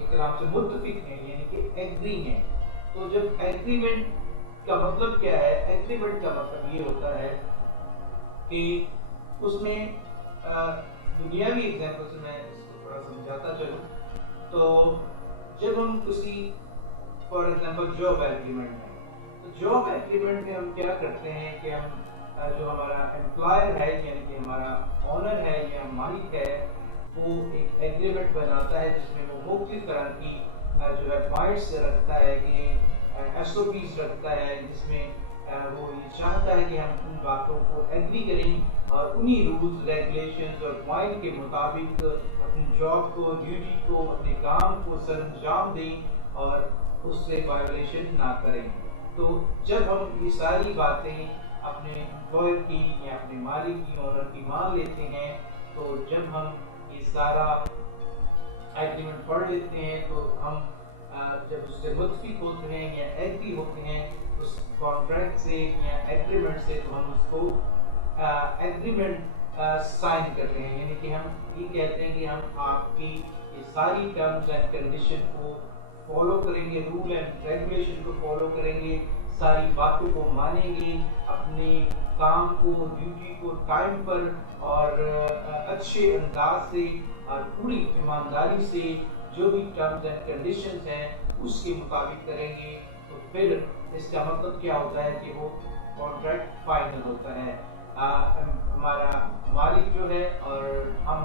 کے کلام سے متفق ہیں یعنی کہ ایگری ہیں. تو جب ایگریمنٹ کا مطلب کیا ہے؟ ایگریمنٹ کا مطلب یہ ہوتا ہے کہ اس میں دنیاوی ایگزامپل سے میں اس کو تھوڑا سمجھاتا چلوں. تو جب ہم کسی فار ایگزامپل جاب ایگریمنٹ ہے تو جاب ایگریمنٹ میں ہم کیا کرتے ہیں کہ ہم جو ہمارا امپلائر ہے یعنی کہ ہمارا آنر ہے یا مالک ہے وہ ایک ایگریمنٹ بناتا ہے جس میں وہ مختلف طرح کی جو ہے پوائنٹس رکھتا ہے کہ ایس او پیز رکھتا ہے جس میں وہ یہ چاہتا ہے کہ ہم ان باتوں کو ایگری کریں اور انہی رولز ریگولیشنز اور پوائنٹ کے مطابق اپنی جاب کو ڈیوٹی کو اپنے کام کو سر انجام دیں اور اس سے وائلیشن نہ کریں. تو جب ہم یہ ساری باتیں اپنے امپلائر کی یا اپنے مالک کی آنر کی مان لیتے ہیں تو جب ہم یہ سارا ایگریمنٹ پڑھ لیتے ہیں تو ہم جب اس سے متفق ہوتے ہیں یا ایگری ہوتے ہیں اس کانٹریکٹ سے یا ایگریمنٹ سے تو ہم اس کو ایگریمنٹ سائن کرتے ہیں یعنی کہ ہم یہ کہتے ہیں کہ ہم آپ کی یہ ساری ٹرمز اینڈ کنڈیشن کو فالو کریں گے, رول اینڈ ریگولیشن کو فالو کریں گے, ساری باتوں کو مانیں گے, اپنے کام کو ڈیوٹی کو ٹائم پر اور اچھے انداز سے اور پوری ایمانداری سے جو بھی ٹرمز اینڈ کنڈیشنز ہیں اس کے مطابق کریں گے. تو پھر اس کا مطلب کیا ہوتا ہے کہ وہ کانٹریکٹ فائنل ہوتا ہے. ہمارا مالک جو ہے اور ہم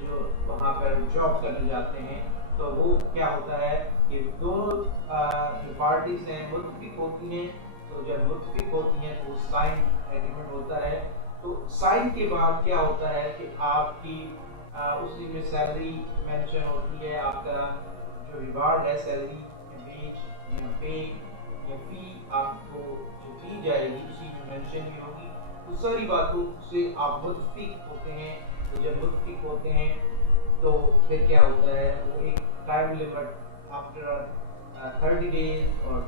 جو وہاں پر جاب کرنے جاتے ہیں تو وہ کیا ہوتا ہے کہ دونوں جو پارٹیز ہیں متفق ہوتی ہیں. تو جب متفق ہوتی ہیں تو سائن ایگریمنٹ ہوتا ہے. تو سائن کے بعد کیا ہوتا ہے کہ آپ کی اسی میں سیلری مینشن ہوتی ہے, آپ کا جو ریوارڈ ہے سیلری یا ویج یا پے یا فی آپ کو جو دی جائے گی اسی میں مینشن بھی ہوگی. تو ساری باتوں سے آپ متفق ہوتے ہیں. تو جب متفق ہوتے ہیں تو پھر کیا ہوتا ہے وہ ایک ٹائم لمٹ آفٹر 30 days اور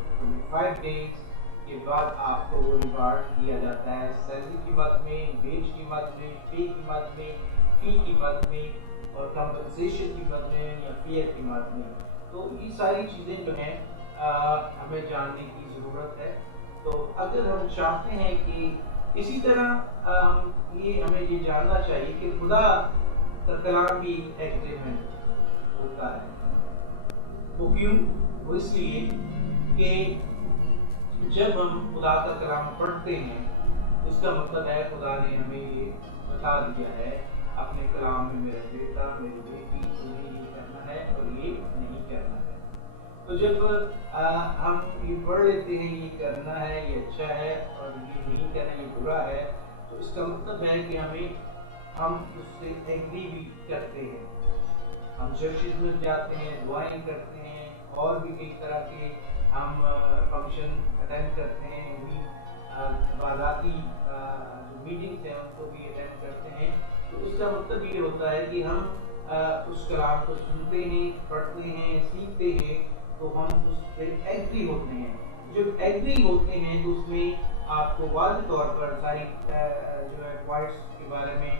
25 days کے بعد آپ کو وہ ریوارڈ دیا جاتا ہے سیلری کی مد میں, ویج کی مد میں, پے کی مد میں, فی کی مد میں اور کمپنسیشن کی مد میں یا فیئر کی مد میں. تو یہ ساری چیزیں جو ہیں ہمیں جاننے کی ضرورت ہے. تو اگر ہم چاہتے ہیں کہ اسی طرح ہمیں یہ جاننا چاہیے کہ خدا کا کلام بھی ایگریمنٹ ہوتا ہے. وہ کیوں؟ وہ اس لیے کہ جب ہم خدا کا کلام پڑھتے ہیں اس کا مطلب ہے خدا نے ہمیں یہ بتا دیا ہے اپنے کلام میں میرا بیٹا میری بیٹی تمہیں یہ کرنا ہے اور یہ نہیں کرنا ہے. تو جب ہم یہ پڑھ لیتے ہیں یہ کرنا ہے یہ اچھا ہے اور یہ نہیں کرنا یہ برا ہے تو اس کا مطلب ہے کہ ہم اس سے ایگری بھی کرتے ہیں. ہم چرچز میں جاتے ہیں, دعائیں کرتے ہیں اور بھی کئی طرح کے ہم فنکشن اٹینڈ کرتے ہیں, عباداتی جو میٹنگس ہیں ان کو بھی اٹینڈ کرتے ہیں. تو اس کا مطلب یہ ہوتا ہے کہ ہم اس کلام کو سنتے ہیں, پڑھتے ہیں, سیکھتے ہیں تو ہم اس سے ایگری ہوتے ہیں. جب ایگری ہوتے ہیں تو اس میں آپ کو واضح طور پر ساری جو ہے پوائنٹس کے بارے میں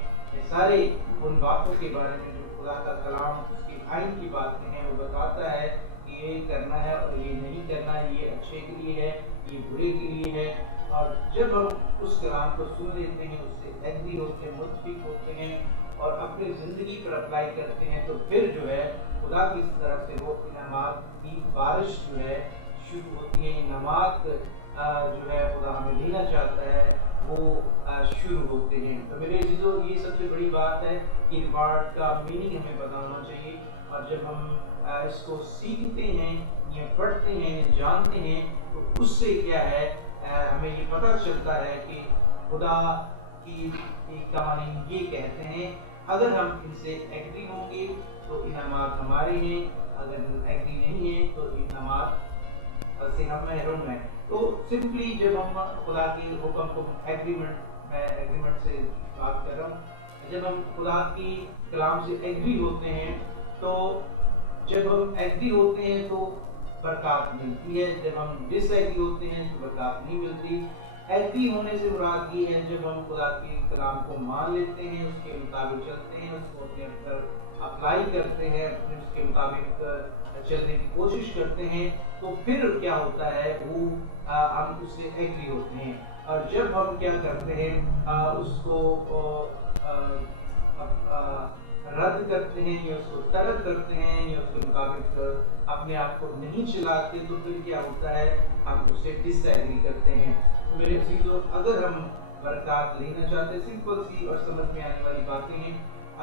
سارے ان باتوں کے بارے میں جو خدا کا کلام اس کے آئین کی باتیں ہیں وہ بتاتا ہے کہ یہ کرنا ہے اور یہ نہیں کرنا ہے, یہ اچھے کے لیے ہے, یہ برے کے لیے ہے. اور جب ہم اس کلام کو سن لیتے ہیں اس سے ایگری ہوتے ہیں, متفق ہوتے ہیں اور اپنی زندگی پر اپلائی کرتے ہیں تو پھر جو ہے خدا کی طرف سے وہ انعامات کی بارش جو ہے شروع ہوتی ہے. انعامات جو ہے خدا ہمیں دینا چاہتا ہے وہ شروع ہوتے ہیں. تو میرے عزیزو یہ سب سے بڑی بات ہے کہ ریوارڈ کا میننگ ہمیں پتہ ہونا چاہیے. اور جب ہم اس کو سیکھتے ہیں یا پڑھتے ہیں یا جانتے ہیں تو اس سے کیا ہے ہمیں یہ پتہ چلتا ہے کہ خدا کی کہانی یہ کہتے ہیں اگر ہم ان سے ایگری ہوں گے تو انعامات ہمارے ہیں, اگر ایگری نہیں ہیں تو انعامات سے ہم محروم ہیں. تو سمپلی جب ہم خدا کے حکم کو ایگریمنٹ سے بات کر رہا ہوں, جب ہم خدا کی کلام سے ایگری ہوتے ہیں تو جب ہم ایگری ہوتے ہیں تو برکات ملتی ہے, جب ہم ڈس ایگری ہوتے ہیں تو برکات نہیں ملتی. ایگری ہونے سے مراد یہ ہے جب ہم خدا کے کلام کو مان لیتے ہیں, اس کے مطابق چلتے ہیں, اس کو اپنے اندر اپلائی کرتے ہیں، اپنے اس کے مطابق چلنے کی کوشش کرتے ہیں، تو پھر کیا ہوتا ہے وہ ہم اس سے ایگری ہوتے ہیں، اور جب ہم کیا کرتے ہیں اس کو رد کرتے ہیں یا اس کو طلب کرتے ہیں یا اس کے مطابق اپنے آپ کو نہیں چلاتے، تو پھر کیا ہوتا ہے ہم اس سے ڈس ایگری کرتے ہیں۔ تو میرے عزیزو، اگر ہم برکات لینا چاہتے ہیں، سمپل سی اور سمجھ میں آنے والی باتیں ہیں،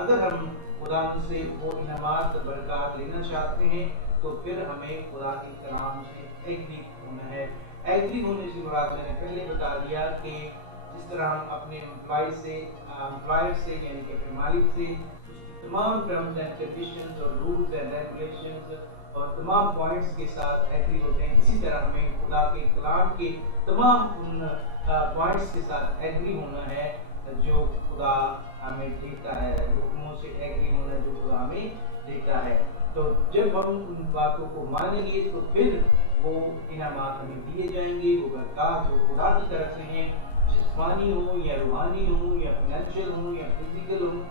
اگر ہم خدا سے وہ انعامات برکات لینا چاہتے ہیں تو پھر ہمیں خدا کے کلام سے ایگری ہونا ہے۔ ایگری ہونے سے مراد میں نے پہلے بتا دیا کہ جس طرح ہم اپنے امپلائر سے یعنی کہ اپنے مالک سے اس کی تمام ٹرمز اینڈ کنڈیشنز اور رولز اینڈ ریگولیشنز اور تمام پوائنٹس کے ساتھ ایگری ہوتے ہیں، اسی طرح ہمیں خدا کے کلام کے تمام ان پوائنٹس کے ساتھ ایگری ہونا ہے جو خدا ہمیں دیتا ہے، حکموں سے ایگری ہونا ہے جو خدا ہمیں دیتا ہے۔ تو جب ہم ان باتوں کو مانیں گے تو پھر وہ انعامات ہمیں دیے جائیں گے، وہ برکات جو خدا کی طرف سے ہیں، جسمانی ہوں یا روحانی ہوں یا فائنینشیل ہوں یا فزیکل ہوں،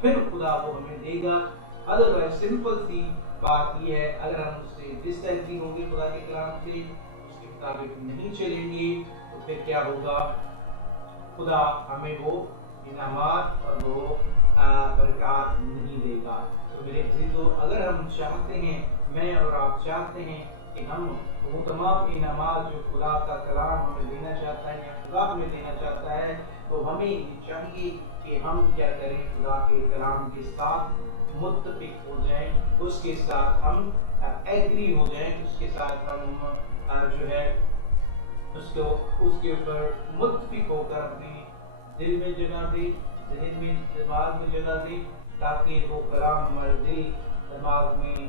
پھر خدا وہ ہمیں دے گا۔ ادروائز سمپل سی بات یہ ہے، اگر ہم اس سے ڈس ایگری ہوں گے خدا کے کلام سے، اس کے مطابق نہیں چلیں گے، تو پھر کیا ہوگا؟ خدا ہمیں وہ انعامات اور وہ برکات نہیں دے گا۔ تو میرے عزیزو، اگر ہم چاہتے ہیں، میں اور آپ چاہتے ہیں کہ ہم وہ تمام انعامات جو خدا کا کلام ہمیں دینا چاہتا ہے یا خدا ہمیں دینا چاہتا ہے، تو ہمیں یہ چاہیے کہ ہم کیا کریں، خدا کے کلام کے ساتھ متفق ہو جائیں، اس کے ساتھ ہم ایگری ہو جائیں، اس کے ساتھ ہم جو ہے اس کے اوپر متفق ہو کر اپنے دل میں جگہ دے، ذہن میں، دماغ میں جگہ دے، تاکہ وہ کلام ہمارے دل دماغ میں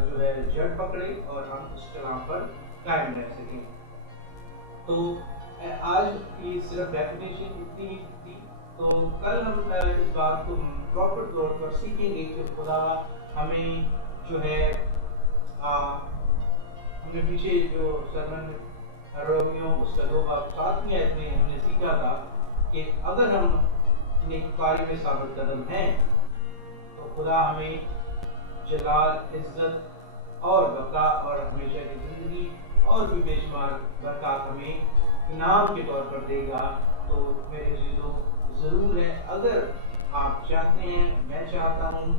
جو ہے جڑ پکڑے اور ہم اس کلام پر قائم رہ سکیں۔ تو آج کی صرف ڈیفینیشن اتنی ہی تھی، تو کل ہم اس بات کو پراپر طور پر سیکھیں گے کہ خدا ہمیں جو ہے ہم نے پیچھے جو سرمن رومیو اس کا 2 باب 7 آیت میں ہم نے سیکھا تھا کہ اگر ہم نیکوکاری میں ثابت قدم ہیں تو خدا ہمیں جلال، عزت اور بقا اور ہمیشہ کی زندگی اور بھی بے شمار برکات ہمیں انعام کے طور پر دے گا۔ تو میرے عزیزو، ضرور ہے، اگر آپ چاہتے ہیں، میں چاہتا ہوں،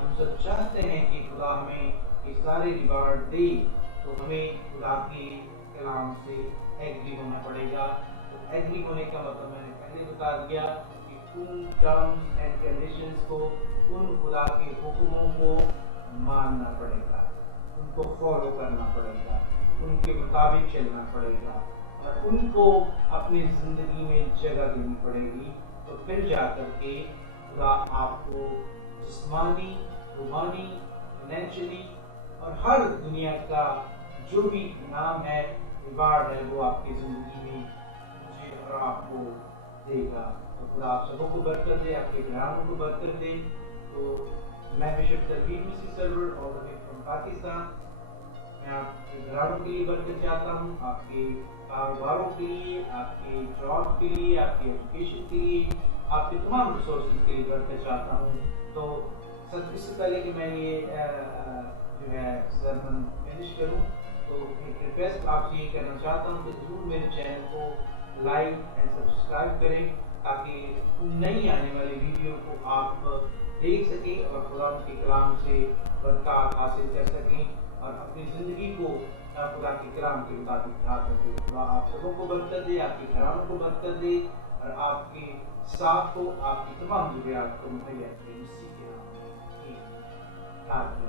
ہم سب چاہتے ہیں کہ خدا ہمیں یہ سارے ریوارڈ دے، تو ہمیں خدا کے کلام سے ایگری ہونا پڑے گا۔ تو ایگری ہونے کا مطلب میں نے پہلے بتا دیا کہ ان ٹرمز اینڈ کنڈیشنز کو، ان خدا کے حکموں کو ماننا پڑے گا، ان کو فالو کرنا پڑے گا، ان کے مطابق چلنا پڑے گا اور ان کو اپنی زندگی میں جگہ دینی پڑے گی، تو پھر جا کر کے خدا آپ کو جسمانی، روحانی، فائنینشلی اور ہر دنیا کا جو بھی انعام ہے، ریوارڈ ہے، وہ آپ کی زندگی میں مجھے اور آپ کو دے گا۔ تو خدا آپ سبوں کو برکت دے، آپ کے گھرانوں کو برکت دے۔ تو میں بشپ تلوین مسیح سرور اور فرام پاکستان، میں آپ کے گھرانوں کے لیے برکت چاہتا ہوں، آپ کے کاروباروں کے لیے، آپ کے جاب کے لیے، آپ کی ایجوکیشن کے لیے، آپ کے تمام ریسورسز کے لیے برکت چاہتا ہوں۔ تو اس سے پہلے کہ میں یہ جو ہے سرمن فنش کروں، تو ایک ریکویسٹ آپ سے یہ کرنا چاہتا ہوں کہ ضرور میرے چینل کو لائک اینڈ سبسکرائب کریں، تاکہ نئی آنے والی ویڈیو کو آپ دیکھ سکیں اور خدا کے کلام سے برکات حاصل کر سکیں اور اپنی زندگی کو خدا کے کلام کے مطابق ڈھال سکیں۔ خدا آپ سبوں کو برکت دے، آپ کے گھرانوں کو برکت دے اور آپ کے ساتھ کو، آپ کی تمام ضروریات کو مہیا کرے، مسیح کے نام میں۔